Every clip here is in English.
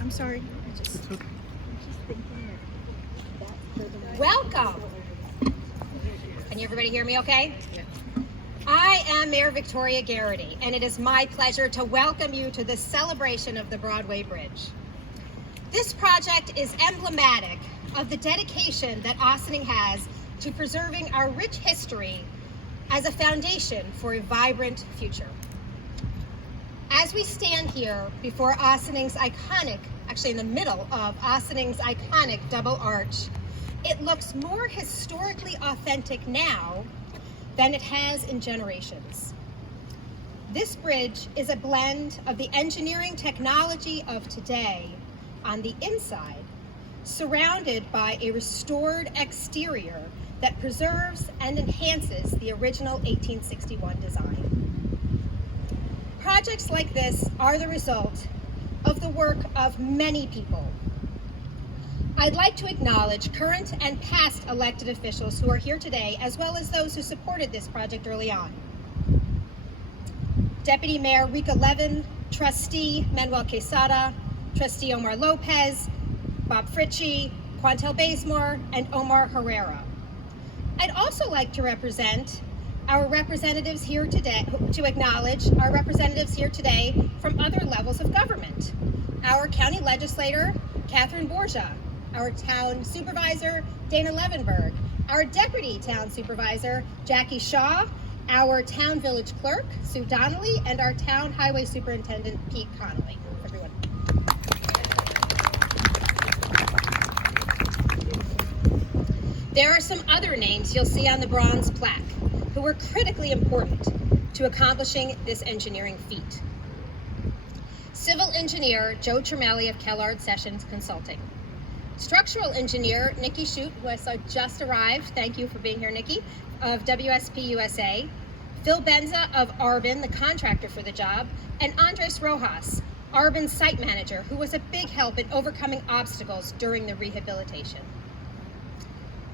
I'm sorry. Welcome. Can everybody hear me okay? Yeah. I am Mayor Victoria Garrity, and it is my pleasure to welcome you to this celebration of the Broadway Bridge. This project is emblematic of the dedication that Ossining has to preserving our rich history as a foundation for a vibrant future. As we stand here before Ossining's iconic, actually in the middle of Ossining's iconic double arch, it looks more historically authentic now than it has in generations. This bridge is a blend of the engineering technology of today on the inside, surrounded by a restored exterior that preserves and enhances the original 1861 design. Projects like this are the result of the work of many people. I'd like to acknowledge current and past elected officials who are here today, as well as those who supported this project early on. Deputy Mayor Rika Levin, Trustee Manuel Quesada, Trustee Omar Lopez, Bob Fritchie, Quantel Bazemore, and Omar Herrera. I'd also like to represent our representatives here today, to acknowledge our representatives here today from other levels of government. Our county legislator, Catherine Borgia, our town supervisor, Dana Levenberg, our deputy town supervisor, Jackie Shaw, our town village clerk, Sue Donnelly, and our town highway superintendent, Pete Connolly. Everyone. There are some other names you'll see on the bronze plaque who were critically important to accomplishing this engineering feat. Civil engineer Joe Tremelli of Kellard Sessions Consulting. Structural engineer Nikki Shute, who I saw just arrived, thank you for being here, Nikki, of WSP USA. Phil Benza of Arbin, the contractor for the job, and Andres Rojas, Arbin's site manager, who was a big help in overcoming obstacles during the rehabilitation.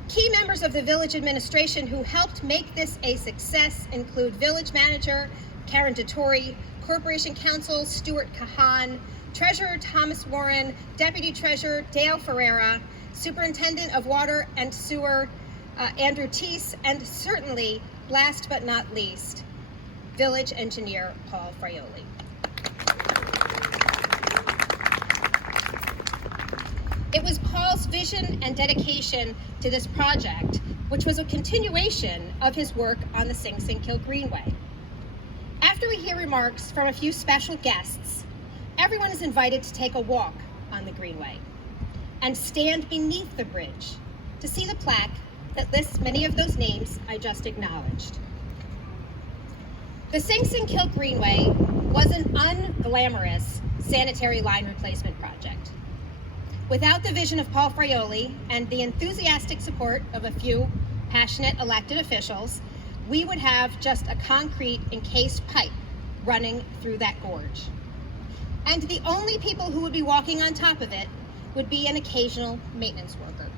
Key members of the village administration who helped make this a success include village manager Karen DeTore, Corporation Counsel Stuart Kahan, Treasurer Thomas Warren, Deputy Treasurer Dale Ferreira, Superintendent of Water and Sewer Andrew Teese, and certainly, last but not least, Village Engineer Paul Fraioli. It was Paul's vision and dedication to this project, which was a continuation of his work on the Sing Sing Kill Greenway. After we hear remarks from a few special guests, everyone is invited to take a walk on the Greenway and stand beneath the bridge to see the plaque that lists many of those names I just acknowledged. The Sing Sing Kill Greenway was an unglamorous sanitary line replacement project. Without the vision of Paul Fraioli and the enthusiastic support of a few passionate elected officials, we would have just a concrete encased pipe running through that gorge. And the only people who would be walking on top of it would be an occasional maintenance worker.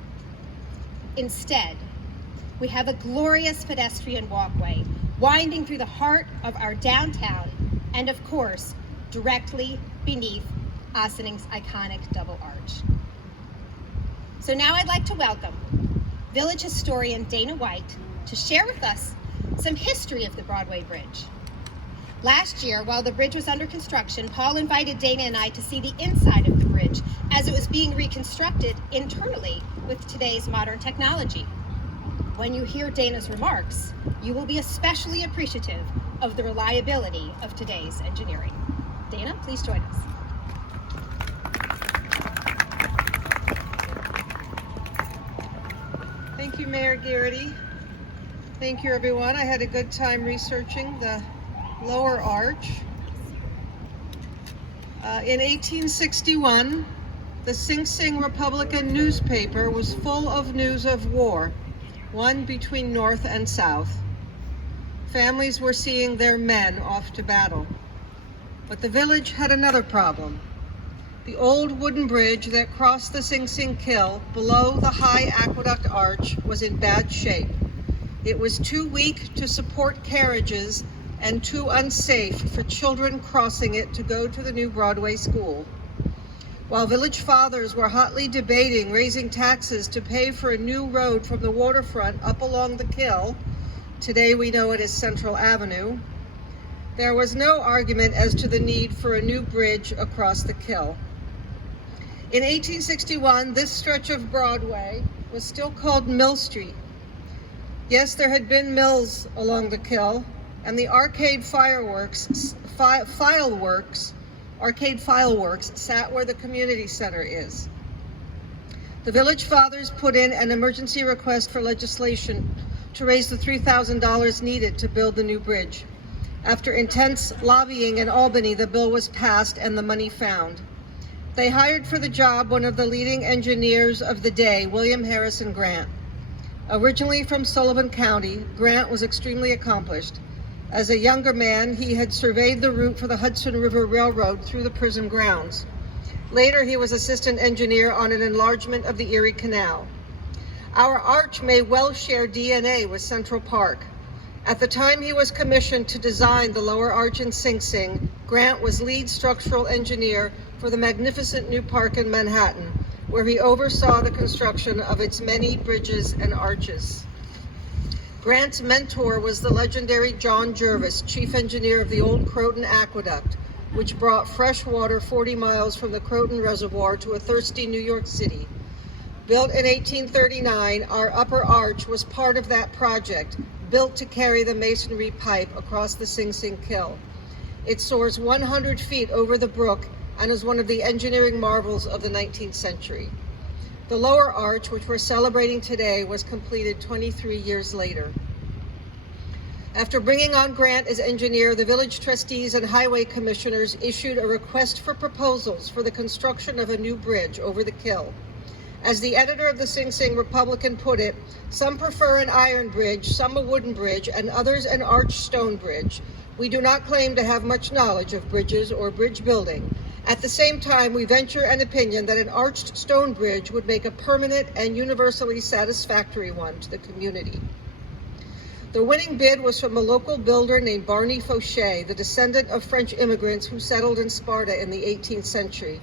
Instead, we have a glorious pedestrian walkway winding through the heart of our downtown and, of course, directly beneath Ossining's iconic double arch. So now I'd like to welcome Village Historian Dana White to share with us some history of the Broadway Bridge. Last year, while the bridge was under construction, Paul invited Dana and I to see the inside of the bridge as it was being reconstructed internally with today's modern technology. When you hear Dana's remarks, you will be especially appreciative of the reliability of today's engineering. Dana, please join us. Thank you, Mayor Garrity. Thank you, everyone. I had a good time researching the lower arch. In 1861, the Sing Sing Republican newspaper was full of news of war, one between North and South. Families were seeing their men off to battle. But the village had another problem. The old wooden bridge that crossed the Sing Sing Kill below the high aqueduct arch was in bad shape. It was too weak to support carriages and too unsafe for children crossing it to go to the new Broadway school. While village fathers were hotly debating raising taxes to pay for a new road from the waterfront up along the Kill, today we know it as Central Avenue, there was no argument as to the need for a new bridge across the Kill. In 1861, this stretch of Broadway was still called Mill Street. Yes, there had been mills along the Kill, and the arcade fileworks sat where the community center is. The village fathers put in an emergency request for legislation to raise the $3,000 needed to build the new bridge. After intense lobbying in Albany, the bill was passed and the money found. They hired for the job one of the leading engineers of the day, William Harrison Grant. Originally from Sullivan County, Grant was extremely accomplished. As a younger man, he had surveyed the route for the Hudson River Railroad through the prison grounds. Later, he was assistant engineer on an enlargement of the Erie Canal. Our arch may well share DNA with Central Park. At the time he was commissioned to design the lower arch in Sing Sing, Grant was lead structural engineer for the magnificent new park in Manhattan, where he oversaw the construction of its many bridges and arches. Grant's mentor was the legendary John Jervis, chief engineer of the old Croton Aqueduct, which brought fresh water 40 miles from the Croton Reservoir to a thirsty New York City. Built in 1839, our upper arch was part of that project, built to carry the masonry pipe across the Sing Sing Kill. It soars 100 feet over the brook and is one of the engineering marvels of the 19th century. The lower arch, which we're celebrating today, was completed 23 years later. After bringing on Grant as engineer, the village trustees and highway commissioners issued a request for proposals for the construction of a new bridge over the Kill. As the editor of the Sing Sing Republican put it, some prefer an iron bridge, some a wooden bridge, and others an arched stone bridge. We do not claim to have much knowledge of bridges or bridge building. At the same time, we venture an opinion that an arched stone bridge would make a permanent and universally satisfactory one to the community. The winning bid was from a local builder named Barney Fauché, the descendant of French immigrants who settled in Sparta in the 18th century.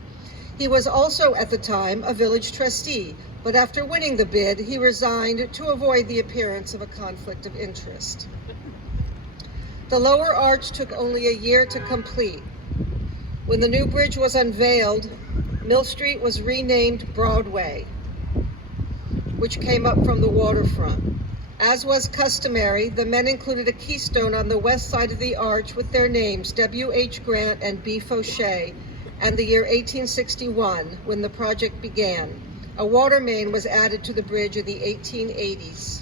He was also, at the time, a village trustee, but after winning the bid, he resigned to avoid the appearance of a conflict of interest. The lower arch took only a year to complete. When the new bridge was unveiled, Mill Street was renamed Broadway, which came up from the waterfront. As was customary, the men included a keystone on the west side of the arch with their names, W.H. Grant and B. Fauché, and the year 1861, when the project began. A water main was added to the bridge in the 1880s.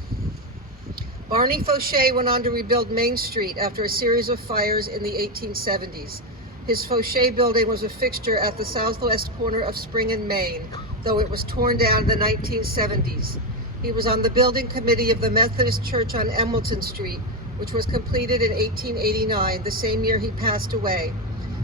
Barney Fauché went on to rebuild Main Street after a series of fires in the 1870s. His Fauché building was a fixture at the southwest corner of Spring and Main, though it was torn down in the 1970s. He was on the building committee of the Methodist Church on Emmleton Street, which was completed in 1889, the same year he passed away.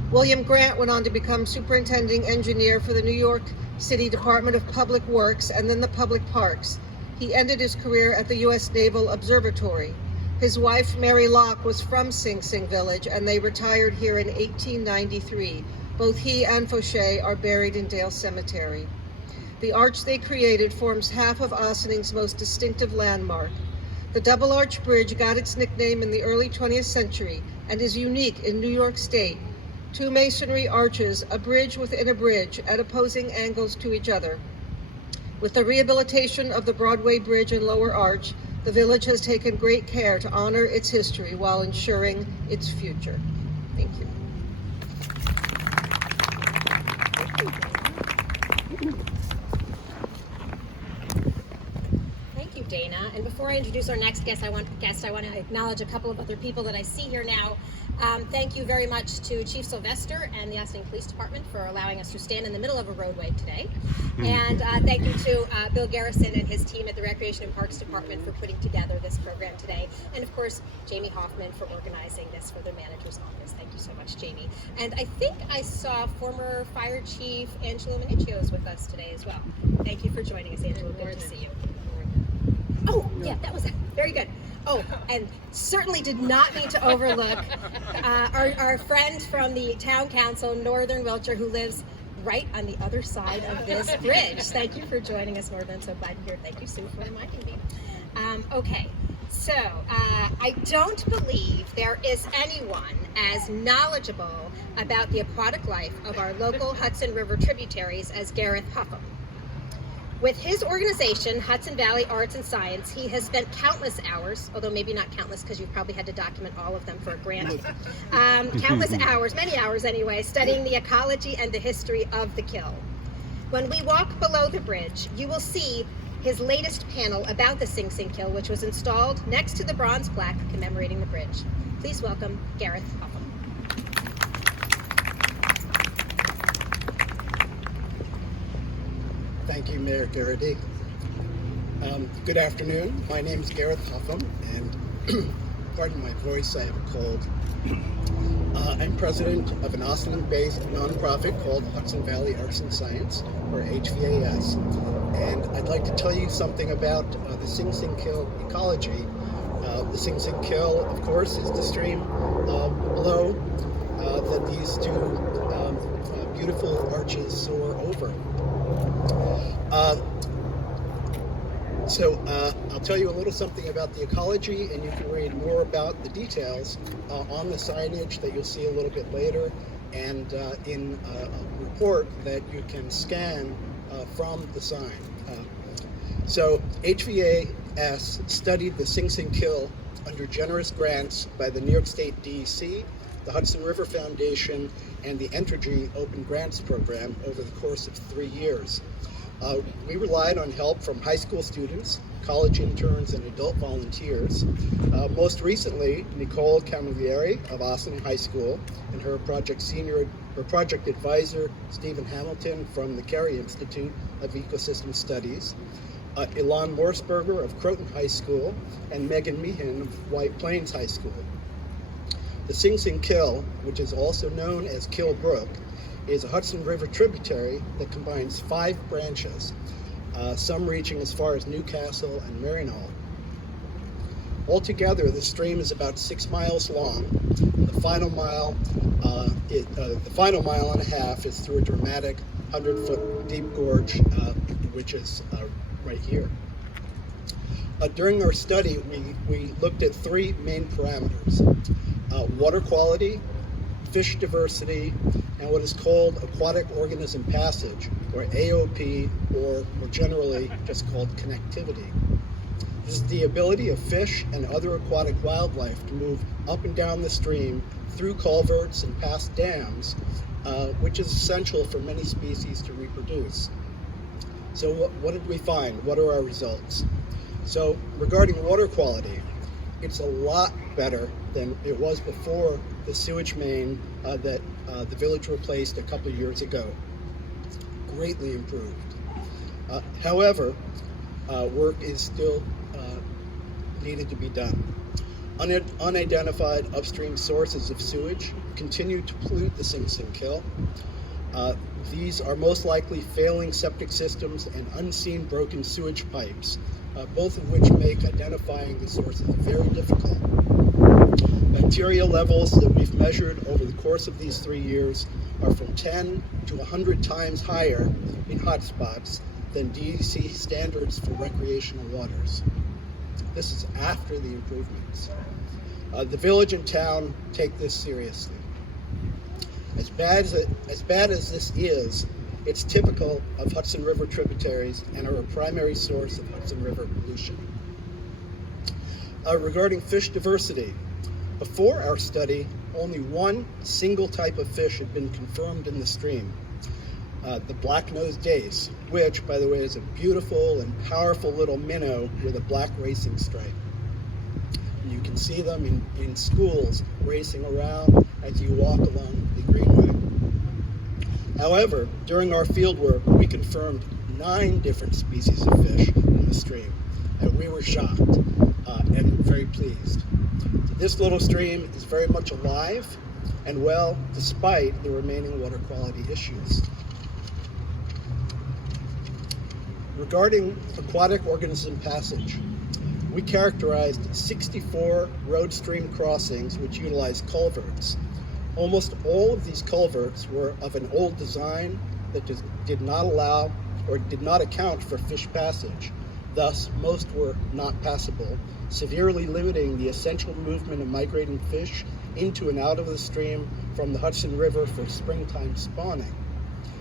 William Grant went on to become superintending engineer for the New York City Department of Public Works and then the Public Parks. He ended his career at the U.S. Naval Observatory. His wife, Mary Locke, was from Sing Sing Village, and they retired here in 1893. Both he and Fauché are buried in Dale Cemetery. The arch they created forms half of Ossining's most distinctive landmark. The Double Arch Bridge got its nickname in the early 20th century and is unique in New York State. Two masonry arches, a bridge within a bridge, at opposing angles to each other. With the rehabilitation of the Broadway Bridge and lower arch, the village has taken great care to honor its history while ensuring its future. Thank you. Thank you, Dana. And before I introduce our next guest, I want to acknowledge a couple of other people that I see here now. Thank you very much to Chief Sylvester and the Ossining Police Department for allowing us to stand in the middle of a roadway today. And thank you to Bill Garrison and his team at the Recreation and Parks Department for putting together this program today. And of course, Jamie Hoffman for organizing this for the manager's office. Thank you so much, Jamie. And I think I saw former Fire Chief Angelo Manicchio is with us today as well. Thank you for joining us, Angelo. Good to see you. Oh, yeah, that was very good. Oh, and certainly did not need to overlook our friend from the town council, Northern Wiltshire, who lives right on the other side of this bridge. Thank you for joining us, Norman. I'm so glad you're here. Thank you, Sue, for reminding me. Okay, so I don't believe there is anyone as knowledgeable about the aquatic life of our local Hudson River tributaries as Gareth Huffam. With his organization, Hudson Valley Arts and Science, he has spent countless hours, although maybe not countless because you've probably had to document all of them for a grant, countless hours, many hours anyway, studying the ecology and the history of the Kill. When we walk below the bridge, you will see his latest panel about the Sing Sing Kill, which was installed next to the bronze plaque commemorating the bridge. Please welcome Gareth Huffam. Thank you, Mayor Garrity. Good afternoon. My name is Gareth Huffam, and pardon my voice, I have a cold. I'm president of an Ossining-based nonprofit called Hudson Valley Arts and Science, or HVAS. And I'd like to tell you something about the Sing Sing Kill ecology. The Sing Sing Kill, of course, is the stream below that these two beautiful arches soar over. I'll tell you a little something about the ecology, and you can read more about the details on the signage that you'll see a little bit later, and in a report that you can scan from the sign. HVAS studied the Sing Sing Kill under generous grants by the New York State DEC, the Hudson River Foundation, and the Entergy Open Grants Program over the course of 3 years. We relied on help from high school students, college interns, and adult volunteers. Most recently, Nicole Camilleri of Ossining High School and her project advisor, Stephen Hamilton from the Carey Institute of Ecosystem Studies, Ilan Morsberger of Croton High School, and Megan Meehan of White Plains High School. The Sing Sing Kill, which is also known as Kill Brook, is a Hudson River tributary that combines 5 branches, some reaching as far as Newcastle and Maryknoll. Altogether, the stream is about 6 miles long. The final mile and a half is through a dramatic 100-foot deep gorge, which is right here. During our study, we looked at 3 main parameters: water quality, fish diversity, and what is called aquatic organism passage, or AOP, or more generally just called connectivity. This is the ability of fish and other aquatic wildlife to move up and down the stream through culverts and past dams, which is essential for many species to reproduce. So what did we find? What are our results? So regarding water quality, it's a lot better than it was before the sewage main that the village replaced a couple of years ago. Greatly improved. However, work is still needed to be done. Unidentified upstream sources of sewage continue to pollute the Sing Sing Kill. These are most likely failing septic systems and unseen broken sewage pipes, both of which make identifying the sources very difficult. Bacteria levels that we've measured over the course of these 3 years are from 10 to 100 times higher in hotspots than DEC standards for recreational waters. This is after the improvements. The village and town take this seriously. As bad as this is, it's typical of Hudson River tributaries and are a primary source of Hudson River pollution. Regarding fish diversity, before our study, only one single type of fish had been confirmed in the stream, the black-nosed dace, which, by the way, is a beautiful and powerful little minnow with a black racing stripe. You can see them in schools racing around as you walk along the Greenway. However, during our field work, we confirmed 9 different species of fish in the stream, and we were shocked and very pleased. This little stream is very much alive and well, despite the remaining water quality issues. Regarding aquatic organism passage, we characterized 64 road stream crossings which utilized culverts. Almost all of these culverts were of an old design that did not allow or did not account for fish passage. Thus, most were not passable, severely limiting the essential movement of migrating fish into and out of the stream from the Hudson River for springtime spawning.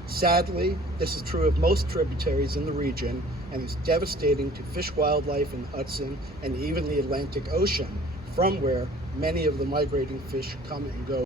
Sadly, this is true of most tributaries in the region and is devastating to fish wildlife in the Hudson and even the Atlantic Ocean, from where many of the migrating fish come and go